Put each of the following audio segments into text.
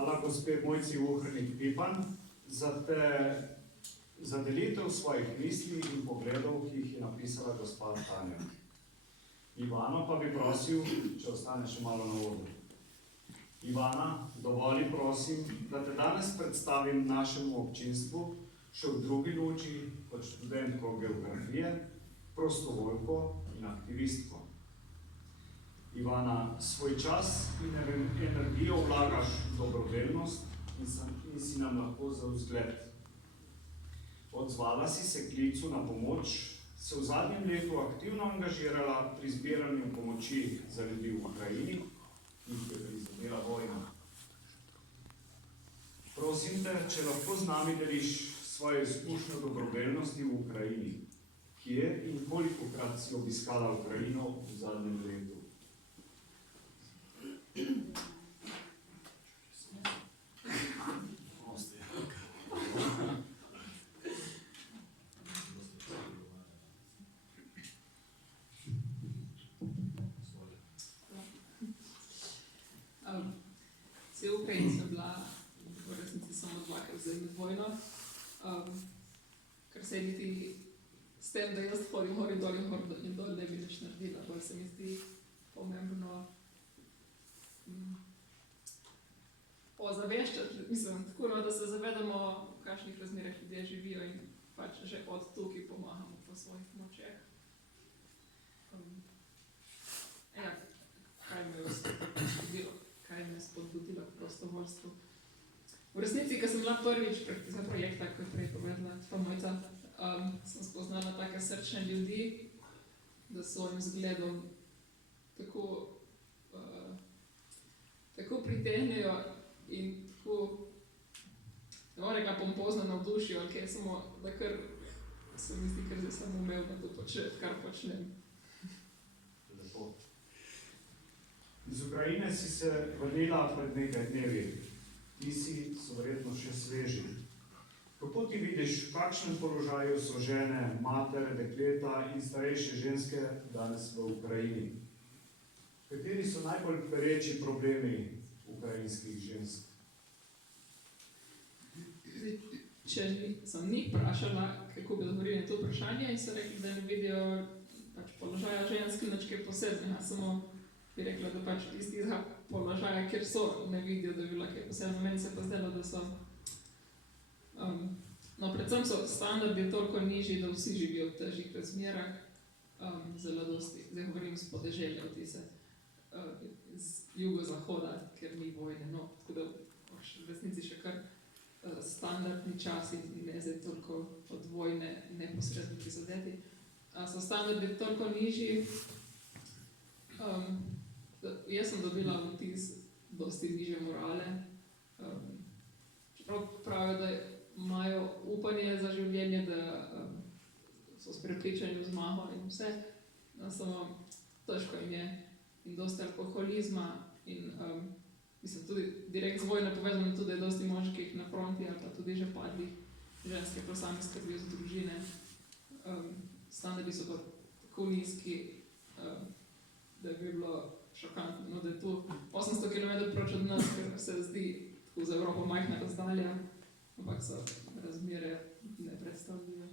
Hvala gospe Mojci Uhrnik Pipan za delitev svojih misli in pogledov, ki jih je napisala gospa Tanja. Ivano pa bi prosil, če ostane še malo na odru. Ivana, dovoli prosim, da te danes predstavim našemu občinstvu še v drugi luči kot študentko geografije, prostovoljko in aktivistko. Ivana, svoj čas in energijo vlagaš v dobrodelnost in si nam lahko za vzgled. Odzvala si se klicu na pomoč, se v zadnjem letu aktivno angažirala pri zbiranju pomoči za ljudi v Ukrajini, ki jih je prizadela vojna. Prosim te, če lahko z nami deliš svoje izkušnje dobrodelnosti v Ukrajini. Kje in kolikokrat si obiskala Ukrajino v zadnjem letu? V Ukrajini sem bila v resnici samo dvakrat zdaj med vojno, kar se niti s tem, da jaz hodim gor in dol ne bi nič naredila, bolj se mi zdi pomembno ozaveščati, mislim, tako, da se zavedamo, v kakšnih razmerah ljudje živijo in pač že od tukaj pomagamo po svojih močeh. Kaj me je spodbudilo k prostovoljstvu. V resnici, ko sem bila prvič za projekta, kot je prej povedala ta Mojca, sem spoznala take srčne ljudi, da s svojim zgledom tako pritegnejo in tako, ne bom rekla pompozno navdušijo, ali kaj, samo da kar se mi zdi, ker zdaj sem umevna to početi, kar počnem. Lepo. Iz Ukrajine si se vrnila pred nekaj dnevi. Ti so verjetno še sveži. Kako ti vidiš, v kakšnem položaju so žene, matere, dekleta in starejše ženske danes v Ukrajini? Kateri so najbolj pereči problemi ukrajinskih žensk? Če sem njih vprašala, kako bi odgovorili na to vprašanje, in so rekli, da ne vidijo pač položaja žensk nič kaj posebnega, samo bi rekla, da pač tistega položaja, kjer so, ne vidijo, da bi bila kaj posebno. Meni se pa zdelo, da so predvsem so standardi toliko nižji, da vsi živijo v težjih razmerah, zelo dosti, zdaj govorim s podeželja, z jugozahoda, ker ni vojne, tako da v resnici še kar standardni časi, ne zdaj toliko od vojne neposredno prizadeti, so standardi toliko nižji. Jaz sem dobila vtis dosti nižje morale, čeprav pravijo, da imajo upanje za življenje, da so s prepričanjem zmago in vse, samo težko jim je in dosti alkoholizma in mislim, tudi direkt z vojno povezano tudi, da je dosti moških na fronti ali pa tudi že padlih ženske, pa sami skrbijo za družine. Standardi so pa tako nizki, da bi bilo šokantno, da je tu 800 km proč od nas, ker se zdi tako za Evropo majhna razdalja, ampak so razmere nepredstavljive.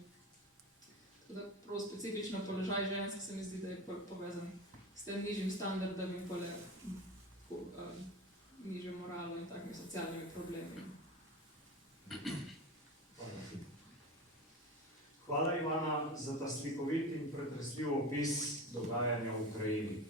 Tako da prav specifično položaj žensk se mi zdi, da je povezan s tem nižjim standardom in pole nižjo moralo in takimi socialnimi problemi. Hvala, Ivana, za ta slikovit in pretresljiv opis dogajanja v Ukrajini.